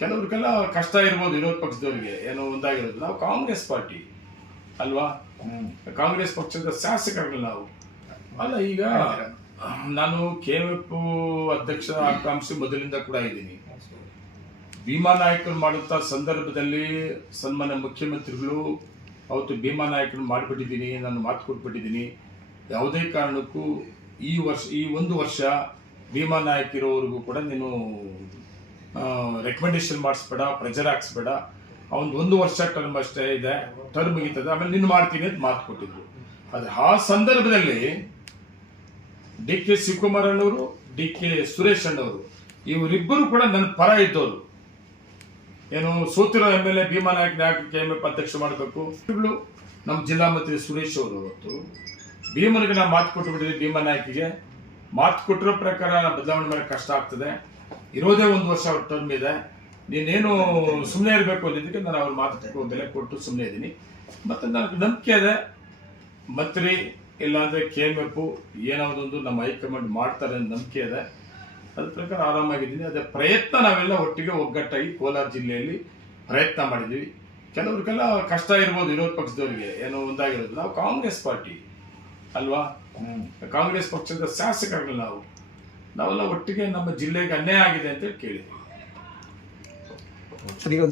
ಕೆಲವ್ರಿಗೆಲ್ಲ ಕಷ್ಟ ಇರ್ಬೋದು ವಿರೋಧ ಪಕ್ಷದವರಿಗೆ ಏನೋ ಒಂದಾಗಿರೋದು. ನಾವು ಕಾಂಗ್ರೆಸ್ ಪಾರ್ಟಿ ಅಲ್ವಾ, ಕಾಂಗ್ರೆಸ್ ಪಕ್ಷದ ಶಾಸಕர்கள் ನಾವು ಅಲ್ಲ. ಈಗ ನಾನು KMF ಅಧ್ಯಕ್ಷ ಆಕಾಂಕ್ಷಿ ಮೊದಲಿಂದ ಕೂಡ ಇದ್ದೀನಿ. ಭೀಮಾ ನಾಯಕರು ಮಾಡುತ್ತಾ ಸಂದರ್ಭದಲ್ಲಿ ಸನ್ಮಾನ್ಯ ಮುಖ್ಯಮಂತ್ರಿಗಳು ಅವತ್ತು ಭೀಮಾ ನಾಯಕರು ಮಾಡಿಬಿಟ್ಟಿದ್ದೀನಿ, ನಾನು ಮಾತು ಕೊಟ್ಬಿಟ್ಟಿದ್ದೀನಿ. ಯಾವುದೇ ಕಾರಣಕ್ಕೂ ಈ ಒಂದು ವರ್ಷ ಭೀಮಾ ನಾಯಕ್ ಇರೋವರೆಗೂ ಕೂಡ ನೀನು ರೆಕಮೆಂಡೇಶನ್ ಮಾಡಿಸ್ಬೇಡ, ಪ್ರೆಜರ್ ಹಾಕ್ಸ್ಬೇಡ, ಅವನು 1 ವರ್ಷ ಟರ್ಮ್ ಅಷ್ಟೇ ಇದೆ, ಟರ್ಮ್ ಮುಗಿತದೆ, ಆಮೇಲೆ ನೀನು ಮಾಡ್ತೀನಿ ಅಂತ ಮಾತು ಕೊಟ್ಟಿದ್ರು. ಆದರೆ ಆ ಸಂದರ್ಭದಲ್ಲಿ DK ಶಿವಕುಮಾರ್ ಅಣ್ಣವರು, DK ಸುರೇಶ್ ಅಣ್ಣವರು ಇವರಿಬ್ಬರು ಕೂಡ ನನ್ನ ಪರ ಇದ್ದವರು. ಏನು ಸೋತಿರೋ MLA ಭೀಮಾ ನಾಯಕ್ KMF ಅಧ್ಯಕ್ಷ ಮಾಡಬೇಕು. ನಮ್ಮ ಜಿಲ್ಲಾ ಮಂತ್ರಿ ಸುರೇಶ್ ಅವರು ಅವತ್ತು ಭೀಮನಿಗೆ ನಾವು ಮಾತು ಕೊಟ್ಟು ಬಿಟ್ಟಿದ್ವಿ. ಭೀಮಾ ನಾಯಕಿಗೆ ಮಾತು ಕೊಟ್ಟಿರೋ ಪ್ರಕಾರ ಬದಲಾವಣೆ ಮಾಡಕ್ಕೆ ಕಷ್ಟ ಆಗ್ತದೆ, ಇರೋದೇ 1 ವರ್ಷ ಅವ್ರ ಟರ್ಮ್ ಇದೆ, ನೀನೇನು ಸುಮ್ಮನೆ ಇರಬೇಕು ಅನ್ನೋದಕ್ಕೆ ನಾನು ಅವ್ರ ಮಾತು ಬೆಲೆ ಕೊಟ್ಟು ಸುಮ್ಮನೆ ಇದ್ದೀನಿ. ಮತ್ತು ನನಗೆ ನಂಬಿಕೆ ಇದೆ, ಮಂತ್ರಿ ಇಲ್ಲಾಂದರೆ KMF ಏನಾವುದೊಂದು ನಮ್ಮ ಹೈಕಮಾಂಡ್ ಮಾಡ್ತಾರೆ ಅನ್ನೋ ನಂಬಿಕೆ ಇದೆ. ಅದ್ರ ಪ್ರಕಾರ ಆರಾಮಾಗಿದ್ದೀನಿ. ಅದೇ ಪ್ರಯತ್ನ ನಾವೆಲ್ಲ ಒಟ್ಟಿಗೆ ಒಗ್ಗಟ್ಟಾಗಿ ಕೋಲಾರ ಜಿಲ್ಲೆಯಲ್ಲಿ ಪ್ರಯತ್ನ ಮಾಡಿದ್ದೀವಿ. ಕೆಲವ್ರಿಗೆಲ್ಲ ಕಷ್ಟ ಇರ್ಬೋದು ವಿರೋಧ ಪಕ್ಷದವರಿಗೆ ಏನೋ ಒಂದಾಗಿರೋದು. ನಾವು ಕಾಂಗ್ರೆಸ್ ಪಾರ್ಟಿ ಅಲ್ವಾ, ಕಾಂಗ್ರೆಸ್ ಪಕ್ಷದ ಶಾಸಕர்கள் ನಾವೆಲ್ಲ ಒಟ್ಟಿಗೆ ನಮ್ಮ ಜಿಲ್ಲೆಗೆ ಅನ್ಯಾಯ ಆಗಿದೆ ಅಂತ ಕೇಳಿದ್ವಿ.